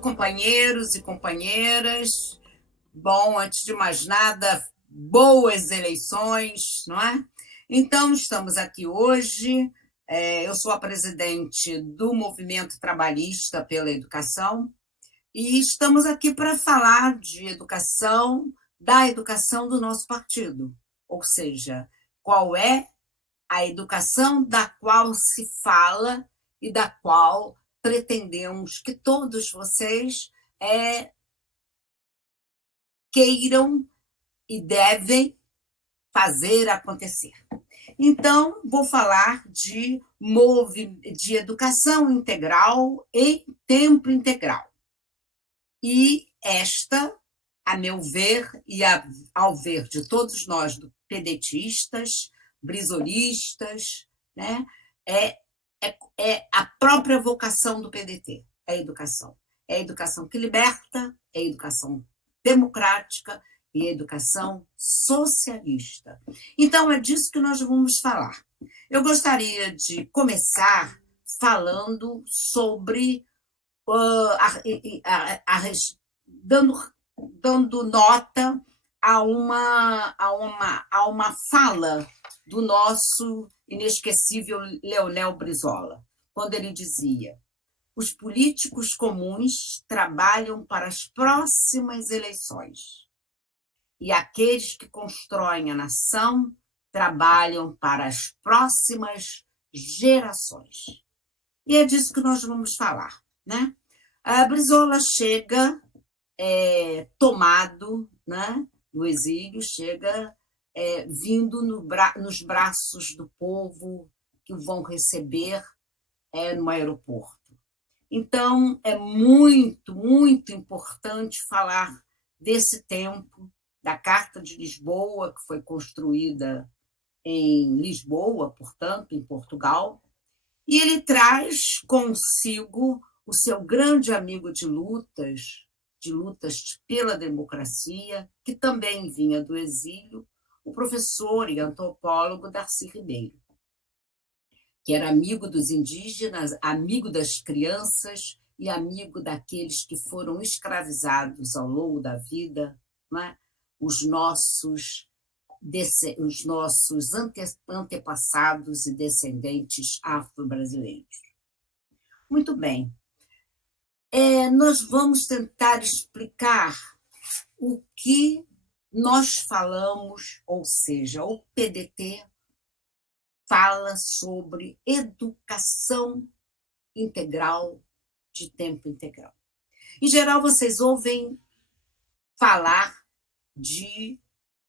companheiros e companheiras. Bom, antes de mais nada, boas eleições, não é? Então, estamos aqui hoje. Eu sou a presidente do Movimento Trabalhista pela Educação e estamos aqui para falar de educação, da educação do nosso partido, ou seja, qual é a educação da qual se fala e da qual pretendemos que todos vocês queiram e devem fazer acontecer. Então, vou falar de educação integral em tempo integral. E esta, a meu ver, e ao ver de todos nós pedetistas, brisolistas, né, é a própria vocação do PDT, é a educação. É a educação que liberta, é a educação democrática e a educação socialista. Então, é disso que nós vamos falar. Eu gostaria de começar falando sobre, dando nota a uma fala do nosso inesquecível Leonel Brizola, quando ele dizia: os políticos comuns trabalham para as próximas eleições e aqueles que constroem a nação trabalham para as próximas gerações. E é disso que nós vamos falar, né? A Brizola chega tomado, né, do exílio, chega vindo nos braços do povo que o vão receber no aeroporto. Então, é muito, muito importante falar desse tempo, da Carta de Lisboa, que foi construída em Lisboa, portanto, em Portugal, e ele traz consigo o seu grande amigo de lutas pela democracia, que também vinha do exílio, o professor e antropólogo Darcy Ribeiro, que era amigo dos indígenas, amigo das crianças e amigo daqueles que foram escravizados ao longo da vida, né? os nossos antepassados e descendentes afro-brasileiros. Muito bem. Nós vamos tentar explicar o que nós falamos, ou seja, o PDT fala sobre educação integral de tempo integral. Em geral, vocês ouvem falar de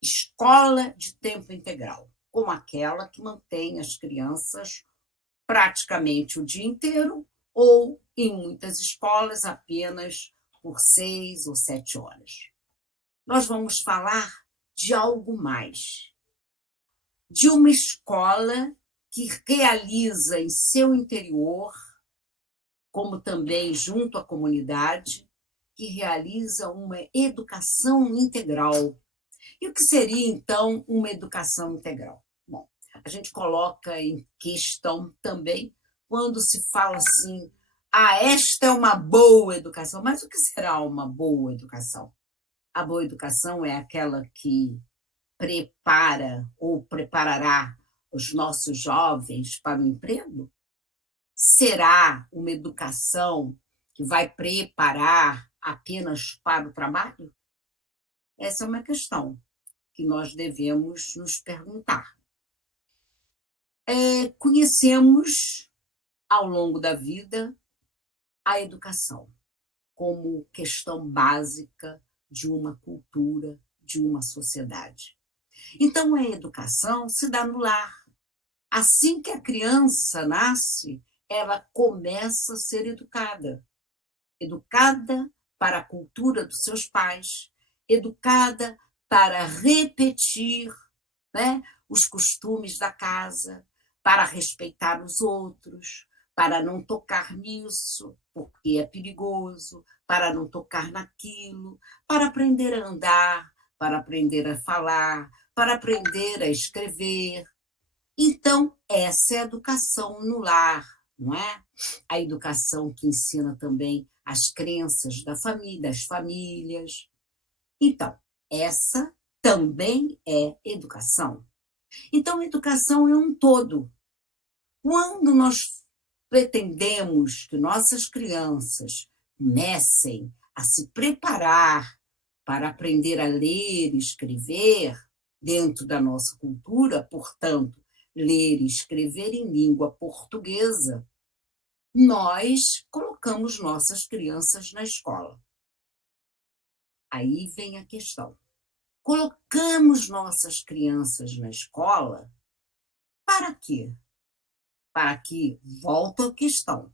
escola de tempo integral, como aquela que mantém as crianças praticamente o dia inteiro ou, em muitas escolas, apenas por 6 ou 7 horas. Nós vamos falar de algo mais, de uma escola que realiza em seu interior, como também junto à comunidade, que realiza uma educação integral. E o que seria, então, uma educação integral? Bom, a gente coloca em questão também quando se fala assim: esta é uma boa educação. Mas o que será uma boa educação? A boa educação é aquela que prepara ou preparará os nossos jovens para o emprego? Será uma educação que vai preparar apenas para o trabalho? Essa é uma questão que nós devemos nos perguntar. Conhecemos, ao longo da vida, a educação como questão básica de uma cultura, de uma sociedade. Então, a educação se dá no lar. Assim que a criança nasce, ela começa a ser educada. Educada para a cultura dos seus pais, educada para repetir, né, os costumes da casa, para respeitar os outros, para não tocar nisso, porque é perigoso, para não tocar naquilo, para aprender a andar, para aprender a falar, para aprender a escrever. Então, essa é a educação no lar, não é? A educação que ensina também as crenças das famílias. Então, essa também é educação. Então, educação é um todo. Quando nós pretendemos que nossas crianças comecem a se preparar para aprender a ler e escrever dentro da nossa cultura, portanto, ler e escrever em língua portuguesa, nós colocamos nossas crianças na escola. Aí vem a questão. Colocamos nossas crianças na escola para quê? Para que, volto à questão,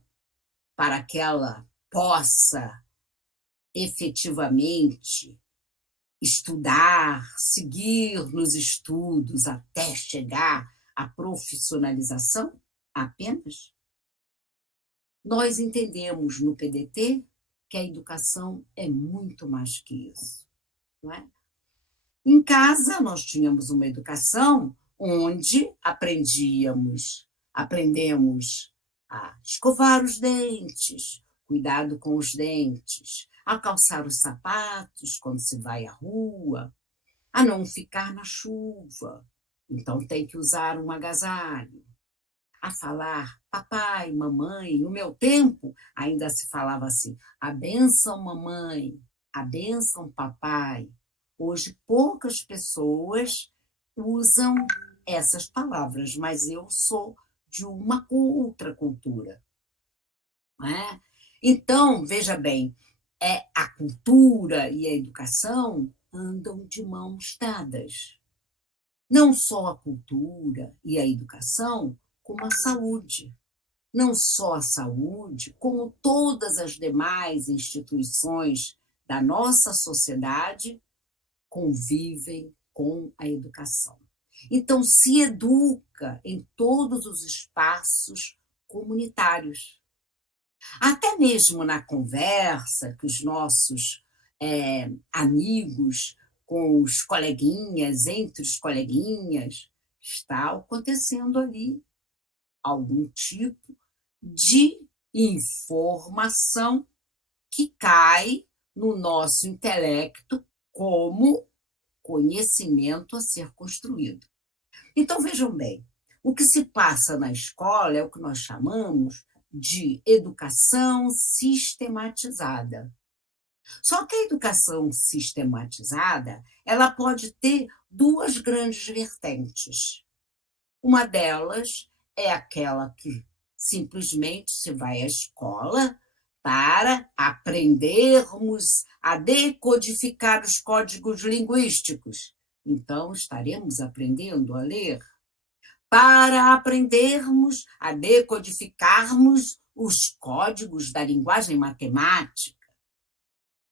para que ela possa efetivamente estudar, seguir nos estudos até chegar à profissionalização apenas? Nós entendemos no PDT que a educação é muito mais que isso, não é? Em casa, nós tínhamos uma educação onde aprendemos a escovar os dentes, cuidado com os dentes, a calçar os sapatos quando se vai à rua, a não ficar na chuva, então tem que usar um agasalho, a falar papai, mamãe. No meu tempo, ainda se falava assim, a bênção mamãe, a bênção papai. Hoje, poucas pessoas usam essas palavras, mas eu sou de uma outra cultura. Não é? Então, veja bem, a cultura e a educação andam de mãos dadas. Não só a cultura e a educação, como a saúde. Não só a saúde, como todas as demais instituições da nossa sociedade convivem com a educação. Então, se educa em todos os espaços comunitários. Até mesmo na conversa que os nossos amigos com os coleguinhas, entre os coleguinhas, está acontecendo ali algum tipo de informação que cai no nosso intelecto como conhecimento a ser construído. Então, vejam bem, o que se passa na escola é o que nós chamamos de educação sistematizada. Só que a educação sistematizada, ela pode ter duas grandes vertentes. Uma delas é aquela que simplesmente se vai à escola para aprendermos a decodificar os códigos linguísticos. Então, estaremos aprendendo a ler para aprendermos a decodificarmos os códigos da linguagem matemática,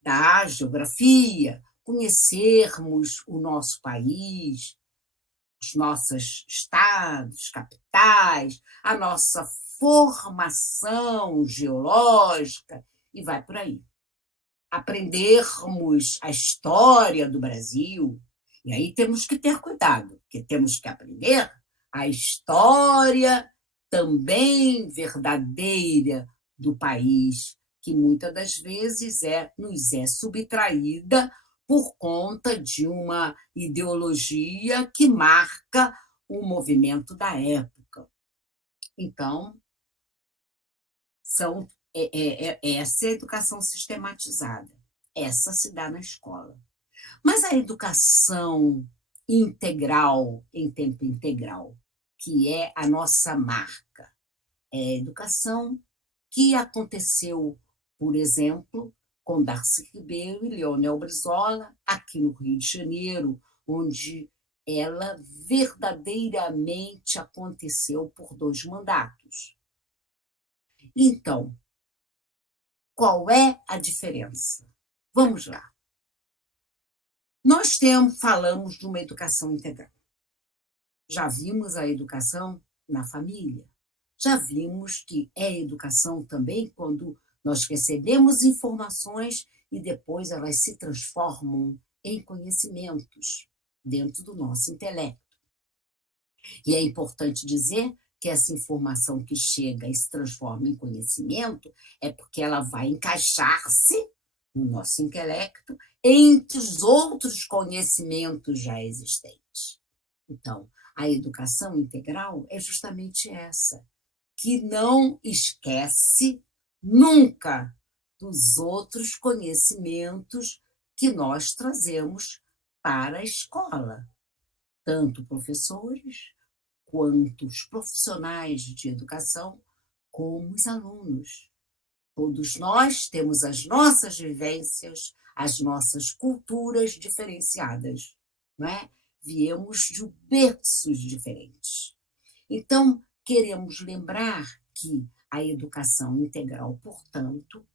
da geografia, conhecermos o nosso país, os nossos estados, capitais, a nossa formação geológica, e vai por aí. Aprendermos a história do Brasil, e aí temos que ter cuidado, porque temos que aprender a história também verdadeira do país, que muitas das vezes nos é subtraída por conta de uma ideologia que marca o movimento da época. Então, essa é a educação sistematizada. Essa se dá na escola. Mas a educação integral, em tempo integral, que é a nossa marca, é a educação que aconteceu, por exemplo, com Darcy Ribeiro e Leonel Brizola, aqui no Rio de Janeiro, onde ela verdadeiramente aconteceu por 2 mandatos. Então, qual é a diferença? Vamos lá. Nós falamos de uma educação integral. Já vimos a educação na família. Já vimos que é educação também quando nós recebemos informações e depois elas se transformam em conhecimentos dentro do nosso intelecto. E é importante dizer que essa informação que chega e se transforma em conhecimento é porque ela vai encaixar-se no nosso intelecto entre os outros conhecimentos já existentes. Então, a educação integral é justamente essa, que não esquece nunca dos outros conhecimentos que nós trazemos para a escola, tanto professores quanto os profissionais de educação, como os alunos. Todos nós temos as nossas vivências, as nossas culturas diferenciadas, não é? Viemos de berços diferentes. Então, queremos lembrar que a educação integral, portanto,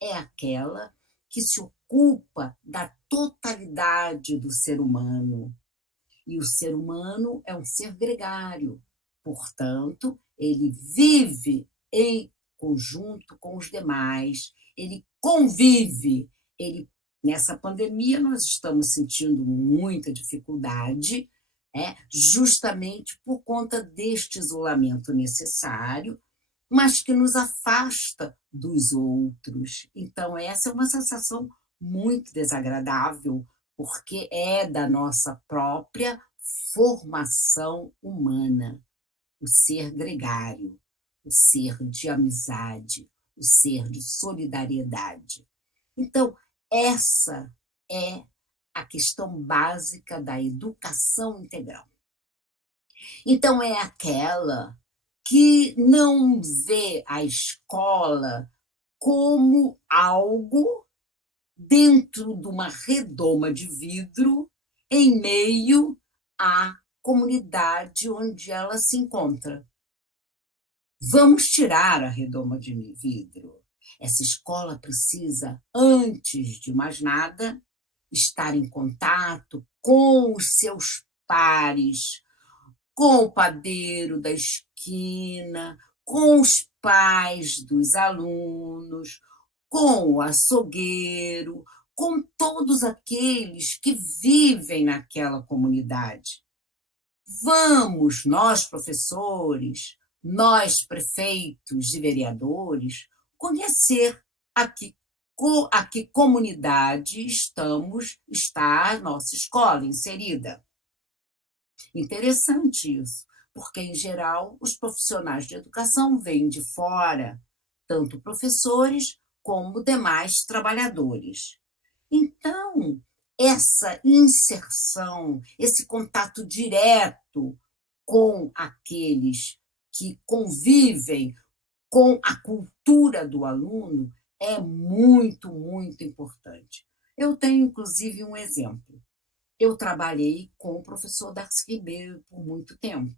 é aquela que se ocupa da totalidade do ser humano. E o ser humano é um ser gregário, portanto, ele vive em conjunto com os demais, ele convive, nessa pandemia nós estamos sentindo muita dificuldade, justamente por conta deste isolamento necessário, mas que nos afasta dos outros. Então, essa é uma sensação muito desagradável, porque é da nossa própria formação humana, o ser gregário, o ser de amizade, o ser de solidariedade. Então, essa é a questão básica da educação integral. Então, é aquela que não vê a escola como algo dentro de uma redoma de vidro, em meio à comunidade onde ela se encontra. Vamos tirar a redoma de vidro. Essa escola precisa, antes de mais nada, estar em contato com os seus pares, com o padeiro da esquina, com os pais dos alunos, com o açougueiro, com todos aqueles que vivem naquela comunidade. Vamos, nós professores, nós prefeitos e vereadores, conhecer a que comunidade está a nossa escola inserida. Interessante isso, porque, em geral, os profissionais de educação vêm de fora, tanto professores como demais trabalhadores. Então, essa inserção, esse contato direto com aqueles que convivem com a cultura do aluno é muito, muito importante. Eu tenho, inclusive, um exemplo. Eu trabalhei com o professor Darcy Ribeiro por muito tempo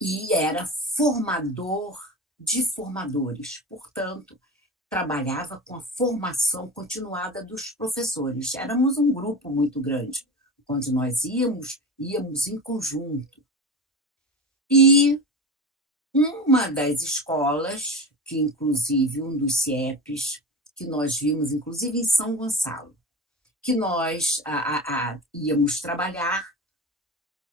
e era formador de formadores, portanto, trabalhava com a formação continuada dos professores. Éramos um grupo muito grande, quando nós íamos em conjunto. E uma das escolas, que inclusive um dos CIEPs, que nós vimos inclusive em São Gonçalo, que nós íamos trabalhar,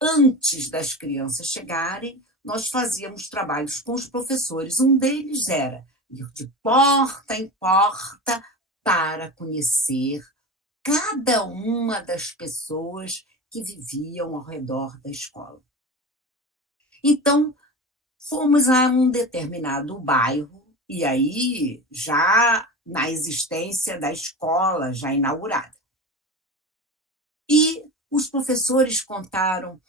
antes das crianças chegarem, nós fazíamos trabalhos com os professores. Um deles era ir de porta em porta para conhecer cada uma das pessoas que viviam ao redor da escola. Então, fomos a um determinado bairro, e aí já na existência da escola já inaugurada. E os professores contaram,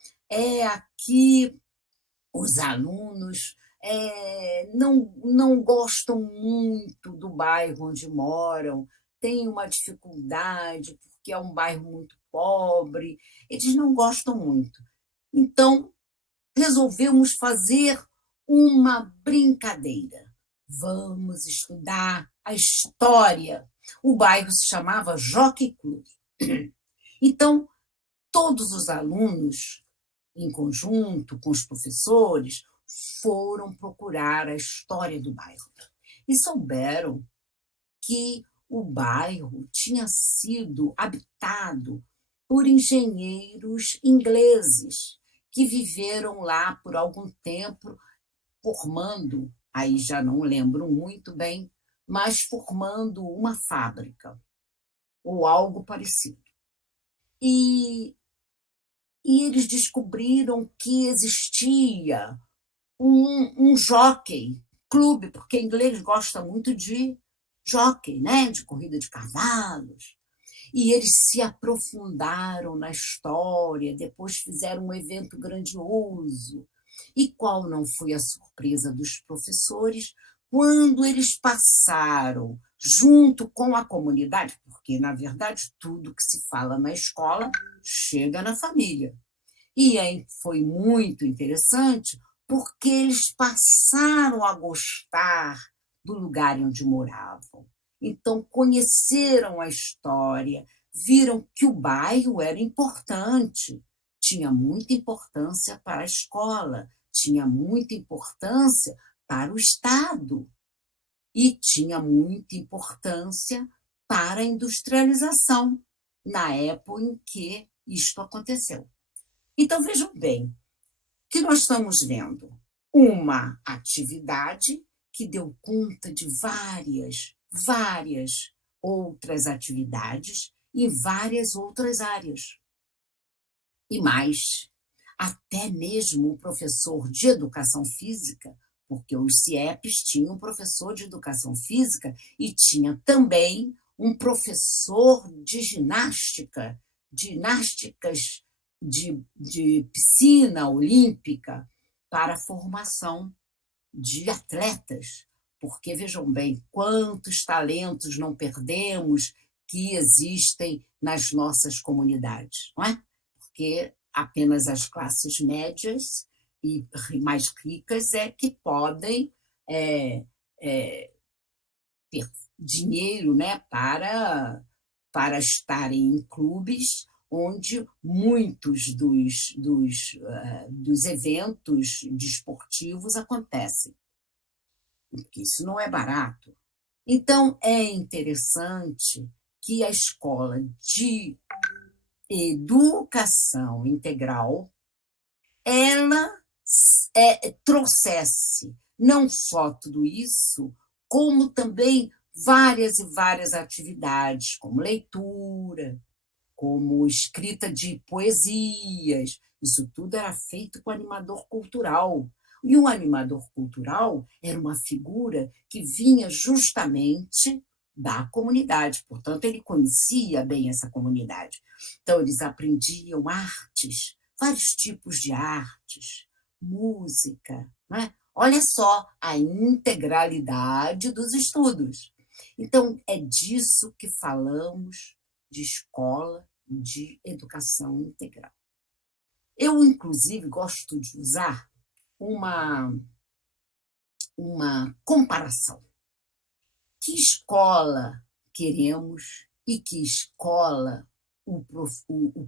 aqui os alunos não gostam muito do bairro onde moram, têm uma dificuldade, porque é um bairro muito pobre, eles não gostam muito. Então, resolvemos fazer uma brincadeira. Vamos estudar a história. O bairro se chamava Jockey Club. Então, todos os alunos, em conjunto com os professores, foram procurar a história do bairro. E souberam que o bairro tinha sido habitado por engenheiros ingleses que viveram lá por algum tempo, formando, aí já não lembro muito bem, mas formando uma fábrica ou algo parecido. E, e eles descobriram que existia um jockey clube, porque inglês gosta muito de jockey, né? De corrida de cavalos. E eles se aprofundaram na história, depois fizeram um evento grandioso. E qual não foi a surpresa dos professores quando eles passaram, junto com a comunidade, porque, na verdade, tudo que se fala na escola chega na família. E aí foi muito interessante, porque eles passaram a gostar do lugar onde moravam. Então, conheceram a história, viram que o bairro era importante, tinha muita importância para a escola, tinha muita importância para o Estado e tinha muita importância para a industrialização, na época em que isto aconteceu. Então, vejam bem, o que nós estamos vendo? Uma atividade que deu conta de várias outras atividades em várias outras áreas. E mais, até mesmo o professor de educação física, porque os CIEPs tinham um professor de educação física e tinha também um professor de ginásticas de piscina olímpica para a formação de atletas, porque vejam bem quantos talentos não perdemos que existem nas nossas comunidades, não é? Porque apenas as classes médias e mais ricas é que podem ter dinheiro, né, para estarem em clubes onde muitos dos eventos desportivos acontecem, porque isso não é barato. Então, é interessante que a escola de educação integral ela trouxesse não só tudo isso, como também várias e várias atividades, como leitura, como escrita de poesias. Isso tudo era feito com animador cultural. E o animador cultural era uma figura que vinha justamente da comunidade, portanto, ele conhecia bem essa comunidade. Então, eles aprendiam artes, vários tipos de artes, música, né? Olha só a integralidade dos estudos. Então, é disso que falamos de escola de educação integral. Eu, inclusive, gosto de usar uma comparação. Que escola queremos e que escola o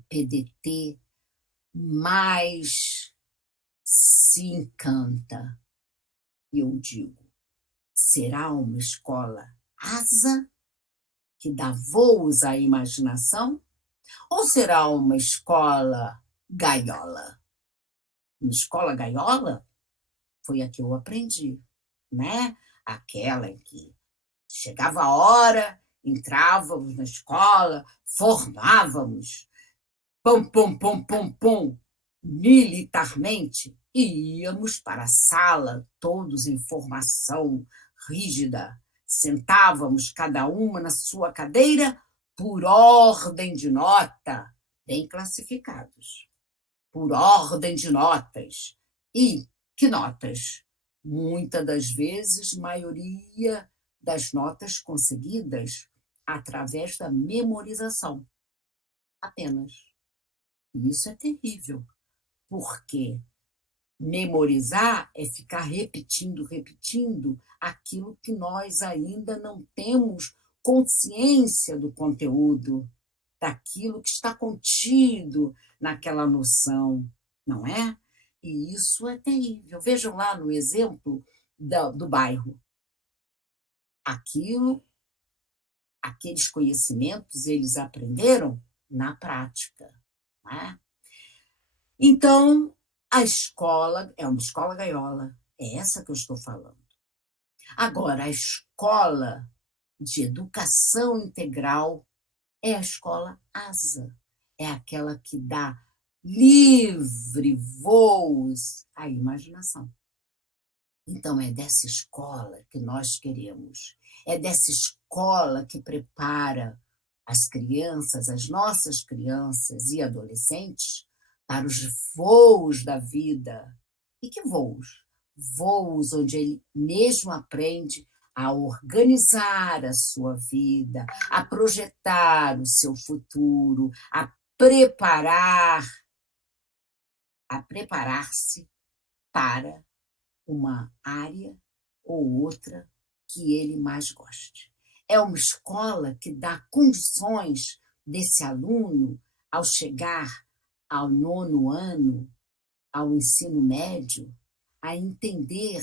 PDT mais se encanta? Eu digo, será uma escola asa, que dá voos à imaginação? Ou será uma escola gaiola? Uma escola gaiola foi a que eu aprendi, né? Aquela em que chegava a hora, entrávamos na escola, formávamos, pum, pum, pum, pum, pum, militarmente, e íamos para a sala, todos em formação rígida. Sentávamos cada uma na sua cadeira por ordem de nota, bem classificados, por ordem de notas. E que notas? Muitas das vezes, maioria das notas conseguidas através da memorização, apenas. E isso é terrível, porque memorizar é ficar repetindo aquilo que nós ainda não temos consciência do conteúdo, daquilo que está contido naquela noção, não é? E isso é terrível. Vejam lá no exemplo do bairro. Aqueles conhecimentos, eles aprenderam na prática, não é? Então, A escola é uma escola gaiola, é essa que eu estou falando. Agora, a escola de educação integral é a escola asa, é aquela que dá livre voos à imaginação. Então, é dessa escola que nós queremos, é dessa escola que prepara as crianças, as nossas crianças e adolescentes, para os voos da vida. E que voos? Voos onde ele mesmo aprende a organizar a sua vida, a projetar o seu futuro, preparar, a preparar-se para uma área ou outra que ele mais goste. É uma escola que dá condições desse aluno, ao chegar ao 9º ano, ao ensino médio, a entender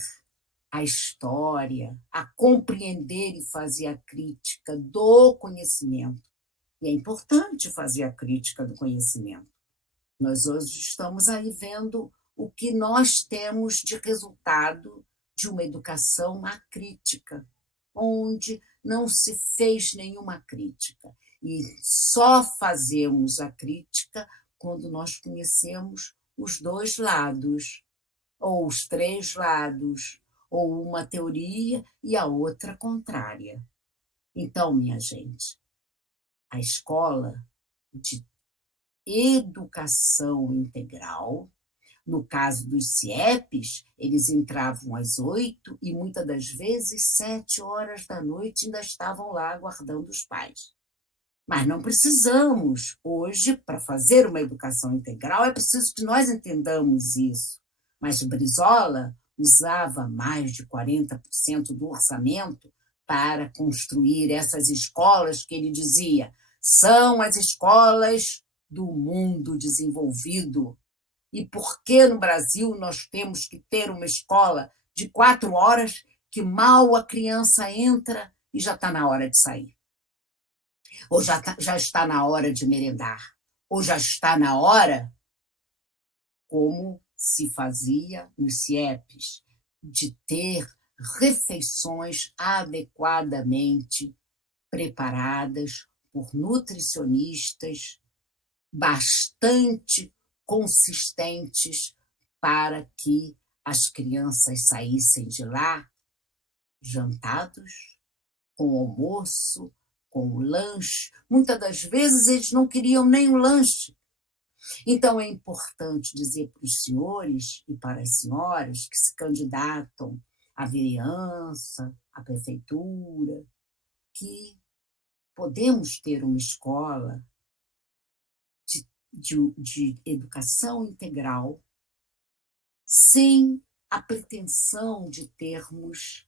a história, a compreender e fazer a crítica do conhecimento. E é importante fazer a crítica do conhecimento. Nós hoje estamos aí vendo o que nós temos de resultado de uma educação acrítica, onde não se fez nenhuma crítica. E só fazemos a crítica quando nós conhecemos os 2 lados, ou os 3 lados, ou uma teoria e a outra contrária. Então, minha gente, a escola de educação integral, no caso dos CIEPs, eles entravam às 8 e muitas das vezes 7 horas da noite ainda estavam lá aguardando os pais. Mas não precisamos. Hoje, para fazer uma educação integral, é preciso que nós entendamos isso. Mas Brizola usava mais de 40% do orçamento para construir essas escolas que ele dizia são as escolas do mundo desenvolvido. E por que no Brasil nós temos que ter uma escola de 4 horas que mal a criança entra e já está na hora de sair? Ou já está na hora de merendar? Ou já está na hora, como se fazia nos CIEPs, de ter refeições adequadamente preparadas por nutricionistas bastante consistentes para que as crianças saíssem de lá jantados, com almoço, com o lanche. Muitas das vezes eles não queriam nem o lanche. Então é importante dizer para os senhores e para as senhoras que se candidatam à vereança, à prefeitura, que podemos ter uma escola de educação integral sem a pretensão de termos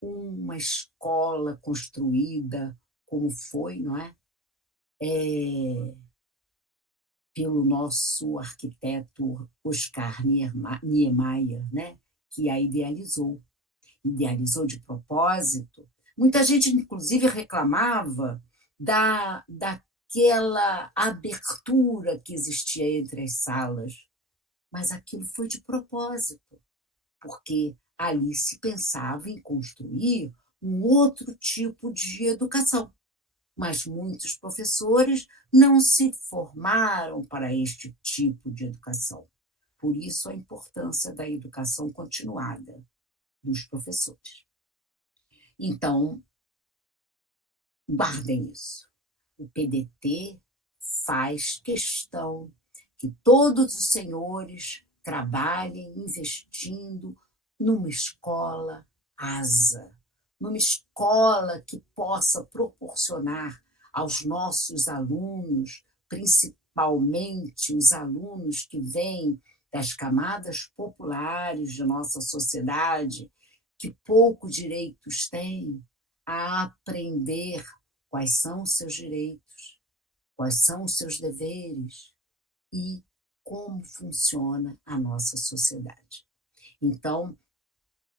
uma escola construída como foi, não é? Pelo nosso arquiteto Oscar Niemeyer, né? Que a idealizou de propósito. Muita gente, inclusive, reclamava daquela abertura que existia entre as salas, mas aquilo foi de propósito, porque ali se pensava em construir um outro tipo de educação. Mas muitos professores não se formaram para este tipo de educação. Por isso, a importância da educação continuada dos professores. Então, guardem isso. O PDT faz questão que todos os senhores trabalhem investindo numa escola asa, numa escola que possa proporcionar aos nossos alunos, principalmente os alunos que vêm das camadas populares de nossa sociedade, que pouco direitos têm, a aprender quais são os seus direitos, quais são os seus deveres e como funciona a nossa sociedade. Então,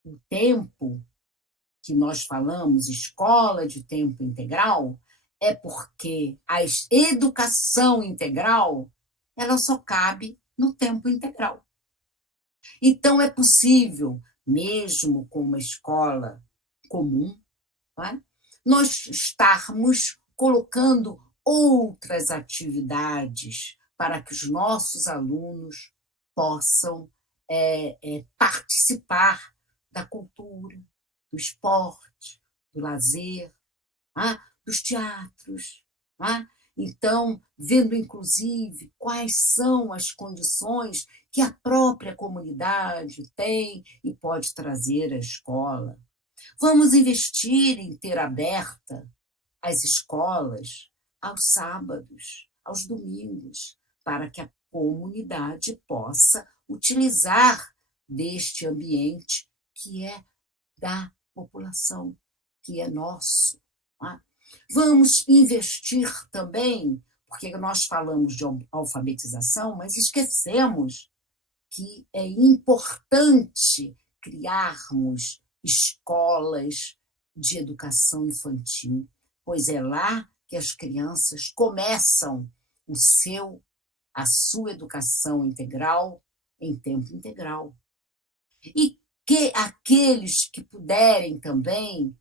o tempo que nós falamos, escola de tempo integral, é porque a educação integral ela só cabe no tempo integral. Então, é possível, mesmo com uma escola comum, não é? Nós estarmos colocando outras atividades para que os nossos alunos possam participar da cultura, do esporte, do lazer, dos teatros. Então, vendo inclusive quais são as condições que a própria comunidade tem e pode trazer à escola. Vamos investir em ter aberta as escolas aos sábados, aos domingos, para que a comunidade possa utilizar deste ambiente que é da população, que é nosso. Vamos investir também, porque nós falamos de alfabetização, mas esquecemos que é importante criarmos escolas de educação infantil, pois é lá que as crianças começam a sua educação integral em tempo integral. E que aqueles que puderem também,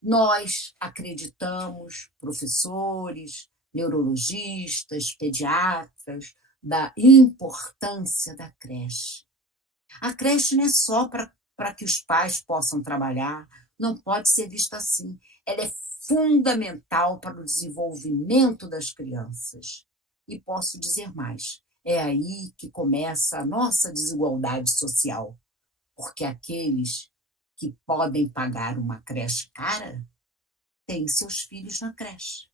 nós acreditamos, professores, neurologistas, pediatras, da importância da creche. A creche não é só para que os pais possam trabalhar, não pode ser vista assim. Ela é fundamental para o desenvolvimento das crianças. E posso dizer mais, é aí que começa a nossa desigualdade social, porque aqueles que podem pagar uma creche cara têm seus filhos na creche.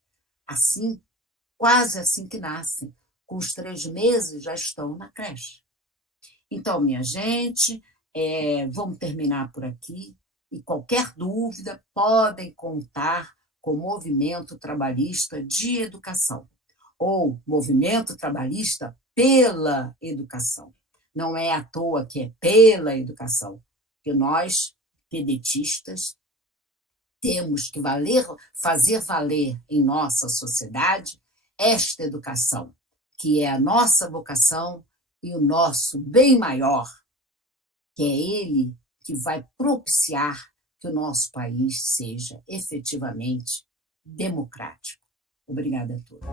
Assim, quase assim que nascem, com os 3 meses já estão na creche. Então, minha gente, vamos terminar por aqui. E qualquer dúvida, podem contar com o Movimento Trabalhista de Educação, ou Movimento Trabalhista pela Educação. Não é à toa que é pela educação, que nós, pedetistas, temos que fazer valer em nossa sociedade esta educação, que é a nossa vocação e o nosso bem maior, que é ele que vai propiciar que o nosso país seja efetivamente democrático. Obrigada a todos.